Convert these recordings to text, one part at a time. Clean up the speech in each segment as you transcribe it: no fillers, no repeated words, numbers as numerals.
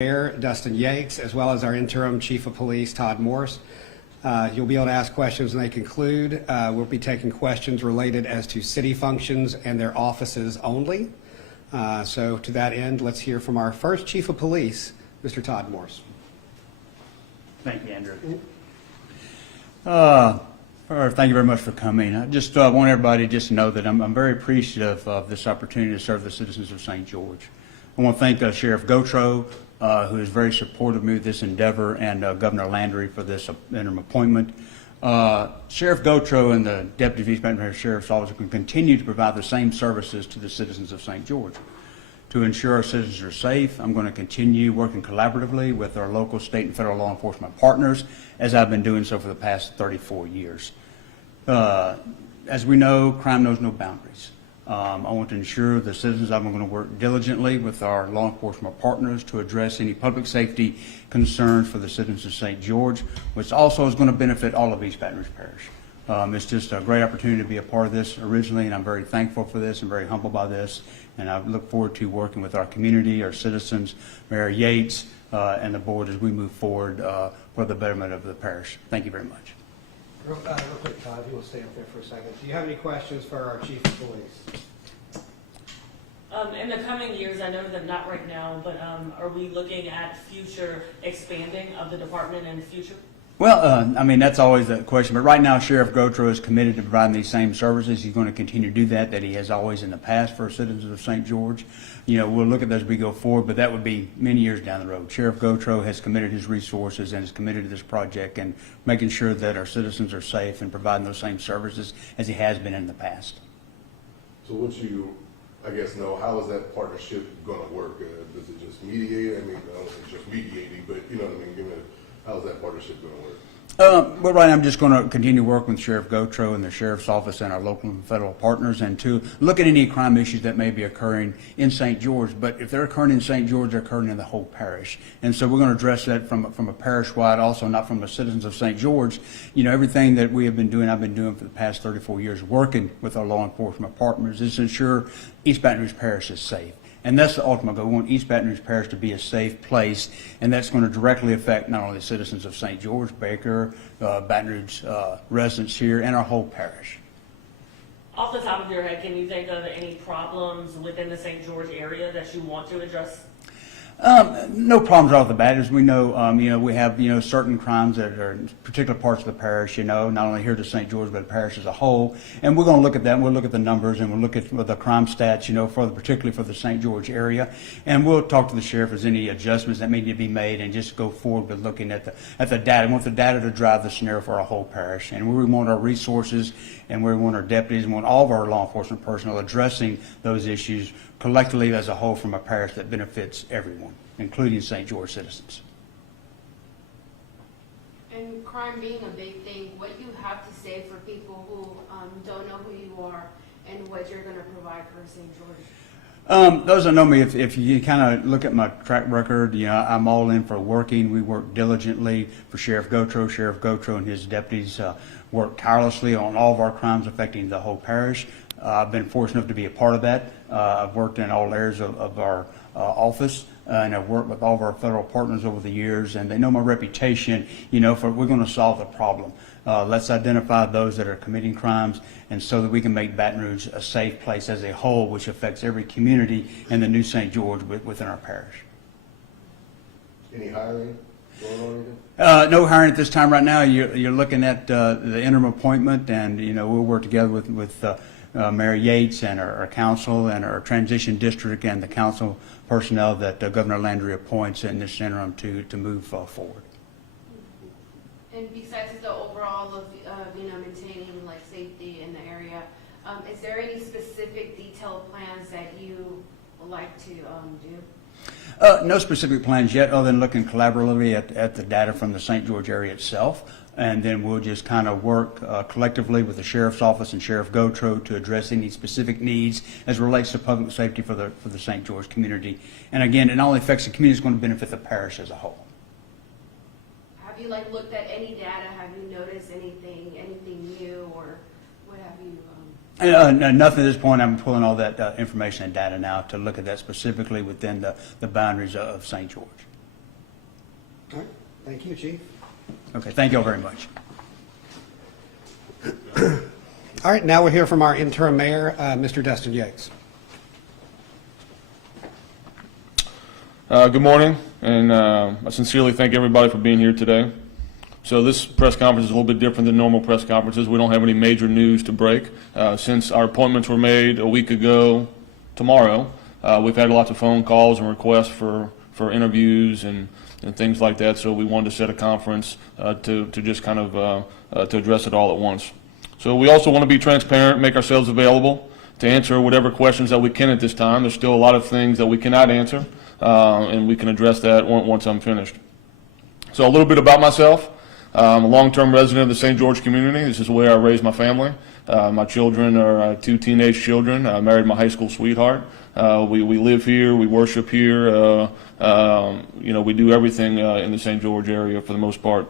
Mayor Dustin Yates, as well as our interim Chief of Police, Todd Morris. You'll be able to ask questions when they conclude. We'll be taking questions related as to city functions and their offices only. So to that end, let's hear from our first Chief of Police, Mr. Todd Morris. Thank you, Andrew. Thank you very much for coming. I just want everybody just to know that I'm very appreciative of this opportunity to serve the citizens of St. George. I want to thank Sheriff Gautreaux, who is very supportive of me with this endeavor, and Governor Landry for this interim appointment. Sheriff Gautreaux and the Deputy Vice President Sheriff's Office can continue to provide the same services to the citizens of St. George. To ensure our citizens are safe, I'm going to continue working collaboratively with our local, state, and federal law enforcement partners, as I've been doing so for the past 34 years. As we know, crime knows no boundaries. I want to ensure the citizens I'm going to work diligently with our law enforcement partners to address any public safety concerns for the citizens of St. George, which also is going to benefit all of East Baton Rouge Parish. It's just a great opportunity to be a part of this originally, and I'm very thankful for this and very humbled by this. And I look forward to working with our community, our citizens, Mayor Yates, and the board as we move forward for the betterment of the parish. Thank you very much. Real quick, Todd, if you will stay up there for a second. Do you have any questions for our Chief of Police? In the coming years, I know that not right now, but are we looking at future expanding of the department in the future? Well, I mean, that's always the question. But right now, Sheriff Gautreaux is committed to providing these same services. He's going to continue to do that he has always in the past for citizens of St. George. You know, we'll look at those as we go forward, but that would be many years down the road. Sheriff Gautreaux has committed his resources and is committed to this project and making sure that our citizens are safe and providing those same services as he has been in the past. So once you, I guess, know, how is that partnership going to work? Does it just mediate? I mean, I don't think it's just mediating, but you know what I mean? How's that partnership going to work? Well, right, I'm just going to continue working with Sheriff Gautreaux and the Sheriff's Office and our local and federal partners, and to look at any crime issues that may be occurring in St. George. But if they're occurring in St. George, they're occurring in the whole parish. And so we're going to address that from a parish-wide, also not from the citizens of St. George. You know, everything that we have been doing, I've been doing for the past 34 years, working with our law enforcement partners, is to ensure East Baton Rouge Parish is safe. And that's the ultimate goal. We want East Baton Rouge Parish to be a safe place, and that's going to directly affect not only the citizens of St. George, Baker, Baton Rouge residents here, and our whole parish. Off the top of your head, can you think of any problems within the St. George area that you want to address? No problems off the bat. As we know, we have, certain crimes that are in particular parts of the parish, not only here to St. George, but the parish as a whole. And we're going to look at that, and we'll look at the numbers, and we'll look at the crime stats, particularly for the St. George area. And we'll talk to the sheriff if there's any adjustments that may need to be made, and just go forward with looking at the data. We want the data to drive the scenario for our whole parish. And where we want our resources, and where we want our deputies, and want all of our law enforcement personnel addressing those issues collectively as a whole from a parish that benefits everyone, including St. George citizens. And crime being a big thing, what you have to say for people who don't know who you are and what you're going to provide for St. George? Those that know me, if you kind of look at my track record, I'm all in for working. We work diligently for Sheriff Gautreaux. Sheriff Gautreaux and his deputies work tirelessly on all of our crimes affecting the whole parish. I've been fortunate enough to be a part of that. I've worked in all areas of our office, and I've worked with all of our federal partners over the years, and they know my reputation, for we're going to solve the problem. Let's identify those that are committing crimes, and so that we can make Baton Rouge a safe place as a whole, which affects every community in the new St. George within our parish. Any hiring going on? No hiring at this time right now. You're looking at the interim appointment, and we'll work together with Mayor Yates and our council and our transition district and the council personnel that Governor Landry appoints in this interim to move forward. And besides the overall of maintaining like safety in the area, is there any specific detailed plans that you would like to do? No specific plans yet, other than looking collaboratively at the data from the St. George area itself. And then we'll just kind of work collectively with the Sheriff's Office and Sheriff Gautreaux to address any specific needs as it relates to public safety for the St. George community. And again, it not only affects the community, it's going to benefit the parish as a whole. Have you looked at any data? Have you noticed anything new, or what have you? No, nothing at this point. I'm pulling all that information and data now to look at that specifically within the boundaries of St. George. All right, thank you, Chief. Okay, thank you all very much. All right, now we'll hear from our interim mayor, Mr. Dustin Yates. Good morning, and I sincerely thank everybody for being here today. So this press conference is a little bit different than normal press conferences. We don't have any major news to break. Since our appointments were made a week ago tomorrow, we've had lots of phone calls and requests for interviews and things like that, so we wanted to set a conference to just kind of to address it all at once. So we also want to be transparent, make ourselves available to answer whatever questions that we can at this time. There's still a lot of things that we cannot answer, and we can address that once I'm finished. So a little bit about myself. I'm a long-term resident of the St. George community. This is where I raised my family. My children are 2 teenage children. I married my high school sweetheart. We live here. We worship here. We do everything in the St. George area for the most part.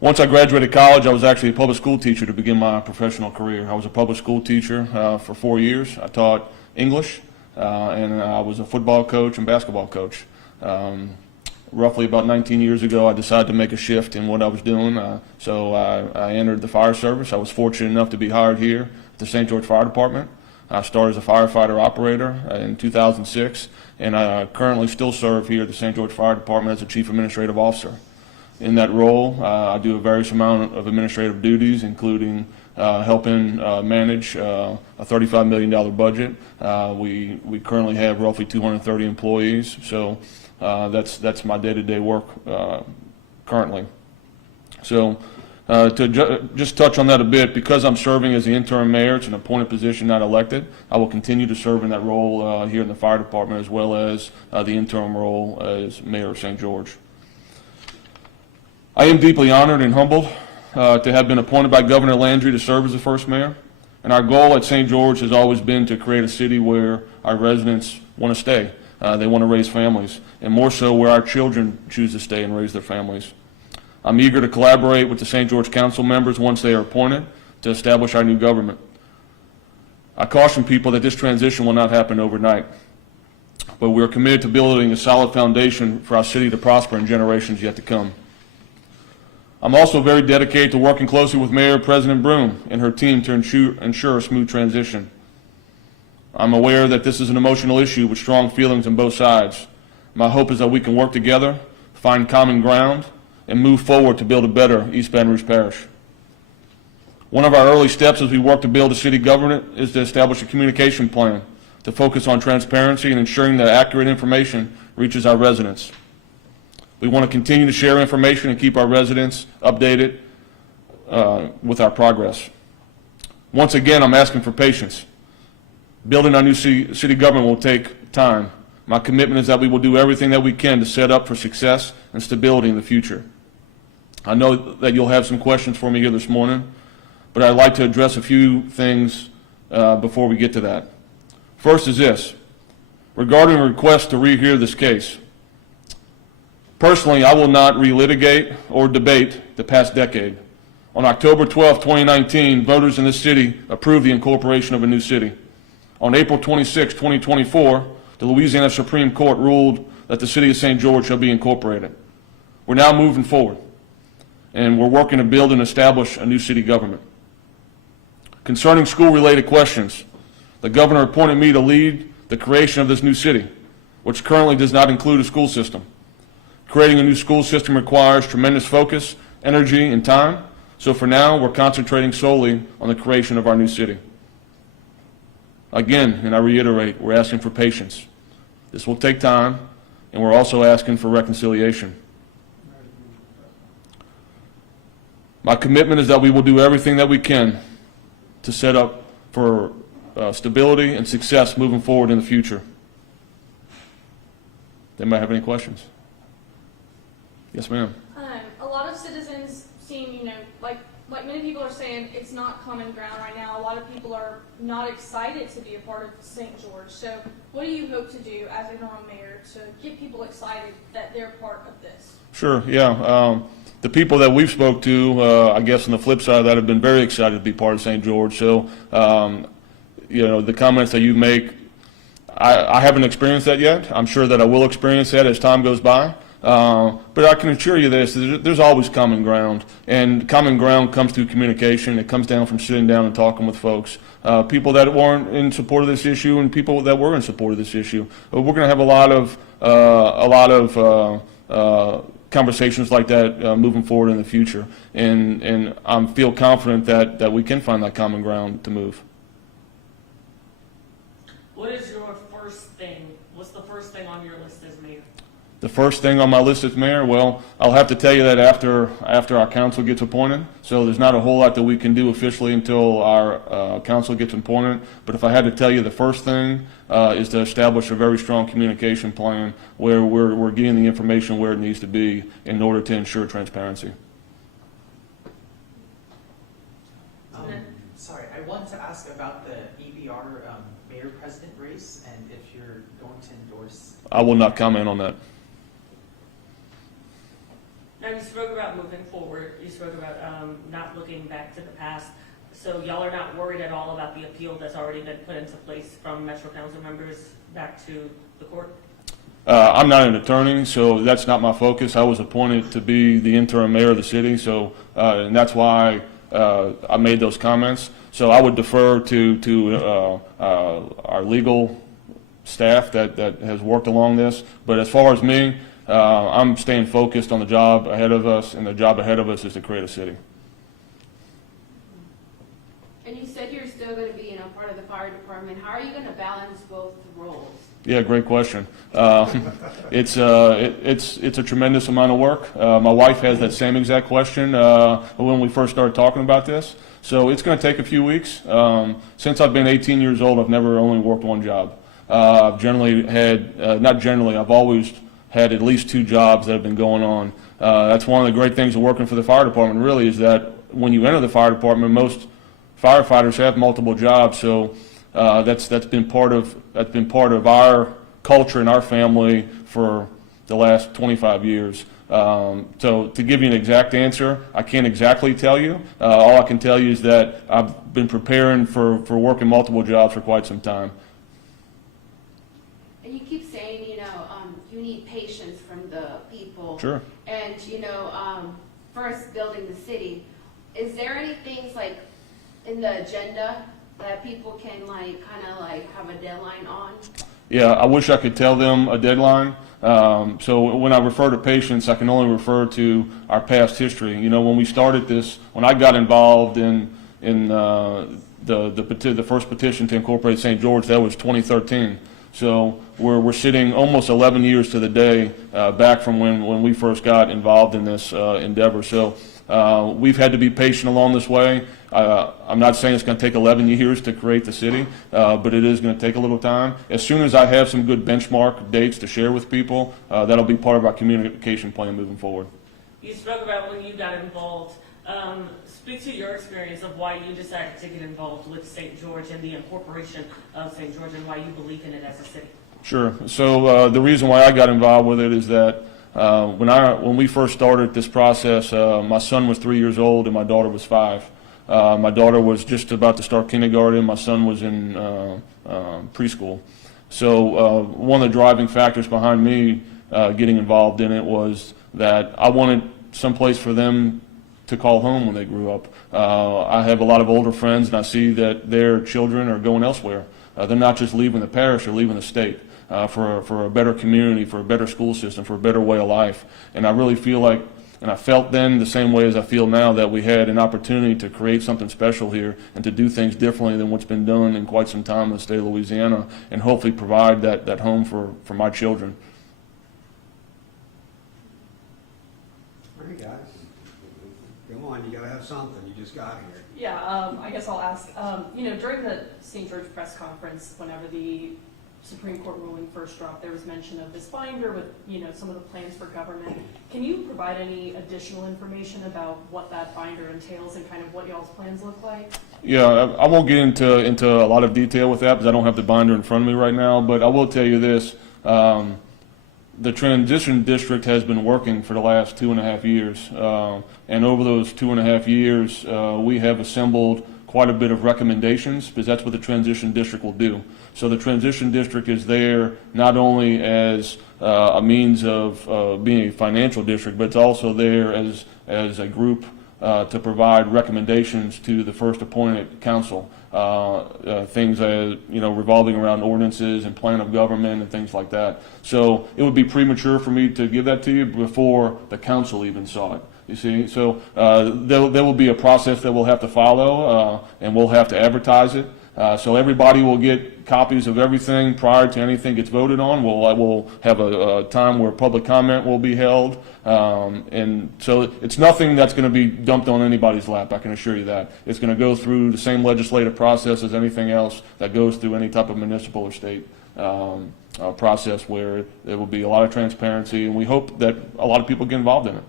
Once I graduated college, I was actually a public school teacher to begin my professional career. I was a public school teacher for 4 years. I taught English, and I was a football coach and basketball coach. Roughly about 19 years ago, I decided to make a shift in what I was doing, so I entered the fire service. I was fortunate enough to be hired here at the St. George Fire Department. I started as a firefighter operator in 2006, and I currently still serve here at the St. George Fire Department as a Chief Administrative Officer. In that role, I do a various amount of administrative duties, including helping manage a $35 million budget. We currently have roughly 230 employees, so that's my day-to-day work currently. So to just touch on that a bit, because I'm serving as the interim mayor, it's an appointed position, not elected. I will continue to serve in that role here in the fire department, as well as the interim role as mayor of St. George. I am deeply honored and humbled to have been appointed by Governor Landry to serve as the first mayor. And our goal at St. George has always been to create a city where our residents want to stay. They want to raise families, and more so where our children choose to stay and raise their families. I'm eager to collaborate with the St. George Council members once they are appointed to establish our new government. I caution people that this transition will not happen overnight, but we are committed to building a solid foundation for our city to prosper in generations yet to come. I'm also very dedicated to working closely with Mayor President Broom and her team to ensure a smooth transition. I'm aware that this is an emotional issue with strong feelings on both sides. My hope is that we can work together, find common ground, and move forward to build a better East Baton Rouge Parish. One of our early steps as we work to build a city government is to establish a communication plan to focus on transparency and ensuring that accurate information reaches our residents. We want to continue to share information and keep our residents updated with our progress. Once again, I'm asking for patience. Building our new city government will take time. My commitment is that we will do everything that we can to set up for success and stability in the future. I know that you'll have some questions for me here this morning, but I'd like to address a few things before we get to that. First is this, regarding a request to rehear this case. Personally, I will not relitigate or debate the past decade. On October 12, 2019, voters in this city approved the incorporation of a new city. On April 26, 2024, the Louisiana Supreme Court ruled that the city of St. George shall be incorporated. We're now moving forward, and we're working to build and establish a new city government. Concerning school-related questions, the governor appointed me to lead the creation of this new city, which currently does not include a school system. Creating a new school system requires tremendous focus, energy, and time, so for now, we're concentrating solely on the creation of our new city. Again, and I reiterate, we're asking for patience. This will take time, and we're also asking for reconciliation. My commitment is that we will do everything that we can to set up for stability and success moving forward in the future. Anybody have any questions? Yes, ma'am. A lot of citizens seem, like many people are saying, it's not common ground right now. A lot of people are not excited to be a part of St. George. So what do you hope to do as interim mayor to get people excited that they're part of this? Sure, yeah. The people that we've spoke to, I guess on the flip side of that, have been very excited to be part of St. George. So, the comments that you make, I haven't experienced that yet. I'm sure that I will experience that as time goes by. But I can assure you this, there's always common ground. And common ground comes through communication. It comes down from sitting down and talking with folks. People that weren't in support of this issue and people that were in support of this issue. We're going to have a lot of conversations like that moving forward in the future. And I feel confident that we can find that common ground to move. What is your first thing? What's the first thing on your list as mayor? The first thing on my list as mayor, well, I'll have to tell you that after our council gets appointed. So there's not a whole lot that we can do officially until our council gets appointed. But if I had to tell you, the first thing is to establish a very strong communication plan where we're getting the information where it needs to be in order to ensure transparency. Sorry, I want to ask about the EBR mayor-president race and if you're going to endorse. I will not comment on that. Now, you spoke about moving forward. You spoke about not looking back to the past. So y'all are not worried at all about the appeal that's already been put into place from Metro Council members back to the court? I'm not an attorney, so that's not my focus. I was appointed to be the interim mayor of the city, so and that's why I made those comments. So I would defer to our legal staff that has worked along this. But as far as me, I'm staying focused on the job ahead of us, and the job ahead of us is to create a city. And you said you're still going to be, part of the fire department. How are you going to balance both roles? Yeah, great question. It's a tremendous amount of work. My wife has that same exact question when we first started talking about this. So it's going to take a few weeks. Since I've been 18 years old, I've never only worked one job. I've generally had, I've always had at least 2 jobs that have been going on. That's one of the great things of working for the fire department, really, is that when you enter the fire department, most firefighters have multiple jobs. So that's been part of our culture and our family for the last 25 years. So to give you an exact answer, I can't exactly tell you. All I can tell you is that I've been preparing for working multiple jobs for quite some time. And you keep saying, you need patience from the people. Sure. And, first building the city. Is there any things like in the agenda that people can have a deadline on? Yeah, I wish I could tell them a deadline. So when I refer to patience, I can only refer to our past history. When we started this, when I got involved in the first petition to incorporate St. George, that was 2013. So we're sitting almost 11 years to the day back from when we first got involved in this endeavor. So we've had to be patient along this way. I'm not saying it's going to take 11 years to create the city, but it is going to take a little time. As soon as I have some good benchmark dates to share with people, that'll be part of our communication plan moving forward. You spoke about when you got involved. Speak to your experience of why you decided to get involved with St. George and the incorporation of St. George and why you believe in it as a city. Sure. So the reason why I got involved with it is that when we first started this process, my son was 3 years old and my daughter was 5. My daughter was just about to start kindergarten. My son was in preschool. So one of the driving factors behind me getting involved in it was that I wanted someplace for them to call home when they grew up. I have a lot of older friends, and I see that their children are going elsewhere. They're not just leaving the parish, they're leaving the state for a better community, for a better school system, for a better way of life. And I really feel like, and I felt then the same way as I feel now, that we had an opportunity to create something special here and to do things differently than what's been done in quite some time in the state of Louisiana, and hopefully provide that home for my children. All right, guys. Come on, you gotta have something. You just got here. Yeah, I guess I'll ask, during the St. George press conference, whenever the Supreme Court ruling first dropped, there was mention of this binder with, some of the plans for government. Can you provide any additional information about what that binder entails and kind of what y'all's plans look like? Yeah, I won't get into a lot of detail with that because I don't have the binder in front of me right now, but I will tell you this. The transition district has been working for the last 2.5 years, and over those 2.5 years, we have assembled quite a bit of recommendations, because that's what the transition district will do. So the transition district is there not only as a means of being a financial district, but it's also there as a group to provide recommendations to the first appointed council. Things as, revolving around ordinances and plan of government and things like that. So it would be premature for me to give that to you before the council even saw it. You see, so there will be a process that we'll have to follow, and we'll have to advertise it. So everybody will get copies of everything prior to anything gets voted on. We'll have a time where public comment will be held, and so it's nothing that's going to be dumped on anybody's lap. I can assure you that. It's going to go through the same legislative process as anything else that goes through any type of municipal or state process, where there will be a lot of transparency, and we hope that a lot of people get involved in it.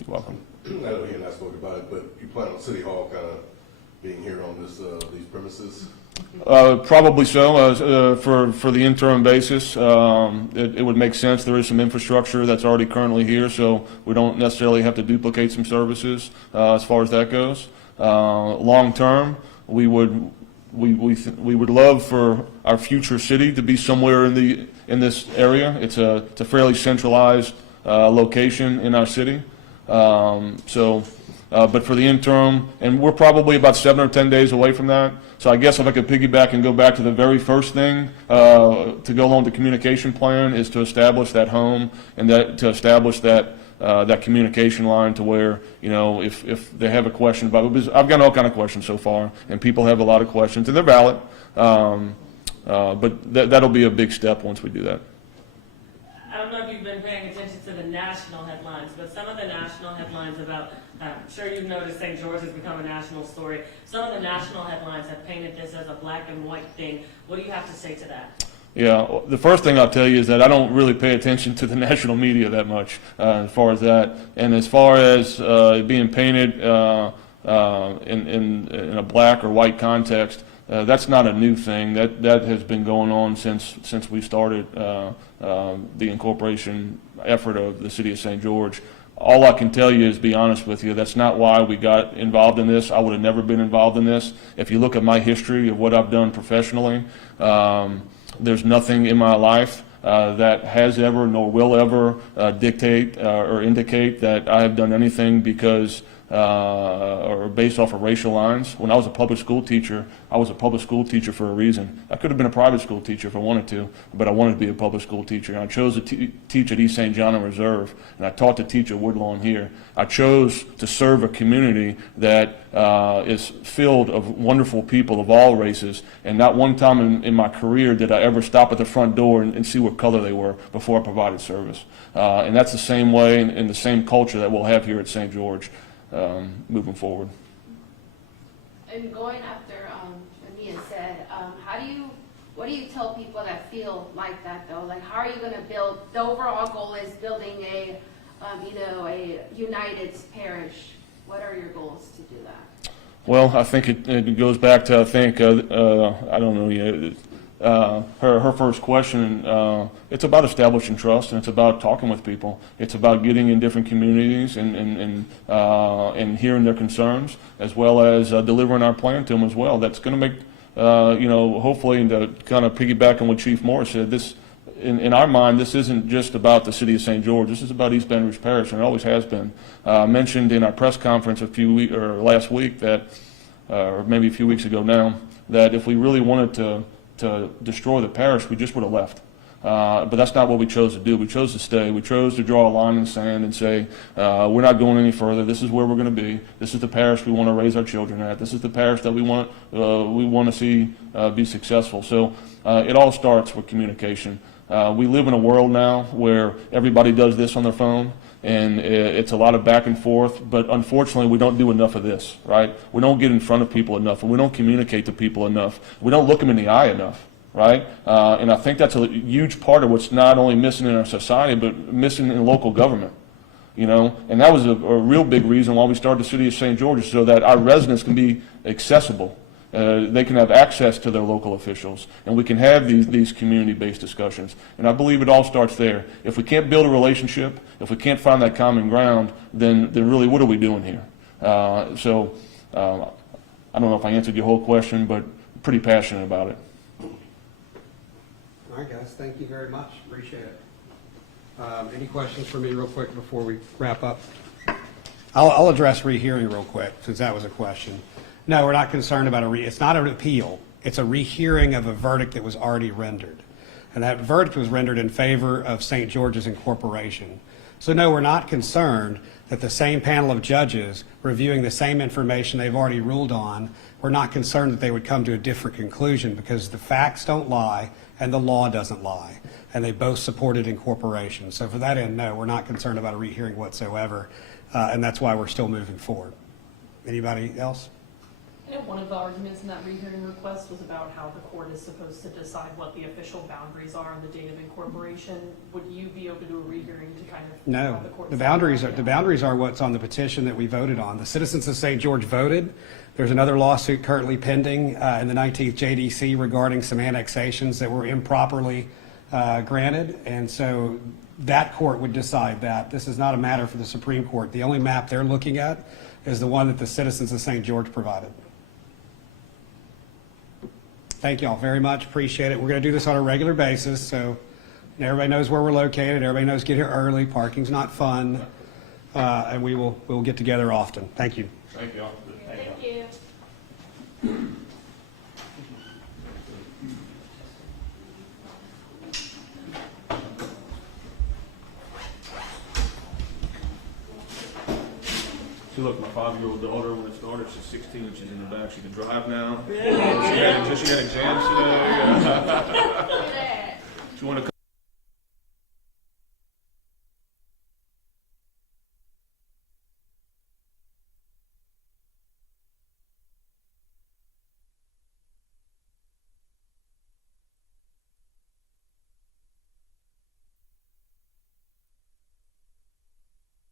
You're welcome. I know he and I spoke about it, but you plan on City Hall kind of being here on these premises? Probably so, for the interim basis. It would make sense. There is some infrastructure that's already currently here, so we don't necessarily have to duplicate some services as far as that goes. Long term, we would love for our future city to be somewhere in this area. It's a fairly centralized location in our city. But for the interim, and we're probably about 7 or 10 days away from that. So I guess if I could piggyback and go back to the very first thing to go along with the communication plan is to establish that home and to establish that communication line to where, if they have a question about it, because I've gotten all kind of questions so far, and people have a lot of questions, and they're valid. But that'll be a big step once we do that. I don't know if you've been paying attention to the national headlines, but some of the national headlines about, I'm sure you've noticed St. George has become a national story. Some of the national headlines have painted this as a black and white thing. What do you have to say to that? Yeah, the first thing I'll tell you is that I don't really pay attention to the national media that much as far as that. And as far as being painted in a black or white context, that's not a new thing. That has been going on since we started the incorporation effort of the city of St. George. All I can tell you is, be honest with you, that's not why we got involved in this. I would have never been involved in this. If you look at my history of what I've done professionally, there's nothing in my life that has ever nor will ever dictate or indicate that I have done anything because or based off of racial lines. When I was a public school teacher, I was a public school teacher for a reason. I could have been a private school teacher if I wanted to, but I wanted to be a public school teacher. And I chose to teach at East St. John and Reserve, and I taught to teach at Woodlawn here. I chose to serve a community that is filled of wonderful people of all races, and not one time in my career did I ever stop at the front door and see what color they were before I provided service. And that's the same way and the same culture that we'll have here at St. George. Moving forward. And going after what Ian said, what do you tell people that feel like that though? Like, how are you going to build? The overall goal is building a united parish. What are your goals to do that? Well, I think it goes back to, I don't know, her first question. It's about establishing trust, and it's about talking with people. It's about getting in different communities and hearing their concerns, as well as delivering our plan to them as well. That's going to make, hopefully, to kind of piggyback on what Chief Morris said, this, in our mind, this isn't just about the city of St. George. This is about East Baton Rouge Parish, and it always has been. Mentioned in our press conference last week that, or maybe a few weeks ago now, that if we really wanted to destroy the parish, we just would have left. But that's not what we chose to do. We chose to stay. We chose to draw a line in the sand and say, we're not going any further. This is where we're going to be. This is the parish we want to raise our children at. This is the parish that we want to see be successful. So it all starts with communication. We live in a world now where everybody does this on their phone, and it's a lot of back and forth, but unfortunately we don't do enough of this, right? We don't get in front of people enough, and we don't communicate to people enough. We don't look them in the eye enough, right? And I think that's a huge part of what's not only missing in our society, but missing in local government, And that was a real big reason why we started the city of St. George, so that our residents can be accessible. They can have access to their local officials, and we can have these community-based discussions. And I believe it all starts there. If we can't build a relationship, if we can't find that common ground, then really what are we doing here? So I don't know if I answered your whole question, but pretty passionate about it. All right, guys, thank you very much. Appreciate it. Any questions for me real quick before we wrap up? I'll address rehearing real quick, since that was a question. No, we're not concerned about it's not an appeal. It's a rehearing of a verdict that was already rendered. And that verdict was rendered in favor of St. George's Incorporation. So no, we're not concerned that the same panel of judges reviewing the same information they've already ruled on, we're not concerned that they would come to a different conclusion, because the facts don't lie and the law doesn't lie. And they both supported incorporation. So for that end, no, we're not concerned about a rehearing whatsoever. And that's why we're still moving forward. Anybody else? I know one of the arguments in that rehearing request was about how the court is supposed to decide what the official boundaries are on the date of incorporation. Would you be open to a rehearing to kind of No, have the court the decide? boundaries are what's on the petition that we voted on. The citizens of St. George voted. There's another lawsuit currently pending in the 19th JDC regarding some annexations that were improperly granted, and so that court would decide that. This is not a matter for the Supreme Court. The only map they're looking at is the one that the citizens of St. George provided. Thank you all very much. Appreciate it. We're going to do this on a regular basis, so everybody knows where we're located. Everybody knows get here early. Parking's not fun, and we'll get together often. Thank you. Thank you all. Thank you. See, look, my 5-year-old daughter, when it started, she's 16, she's in the back, she can drive now. She had exams today. Look at that. She wanted to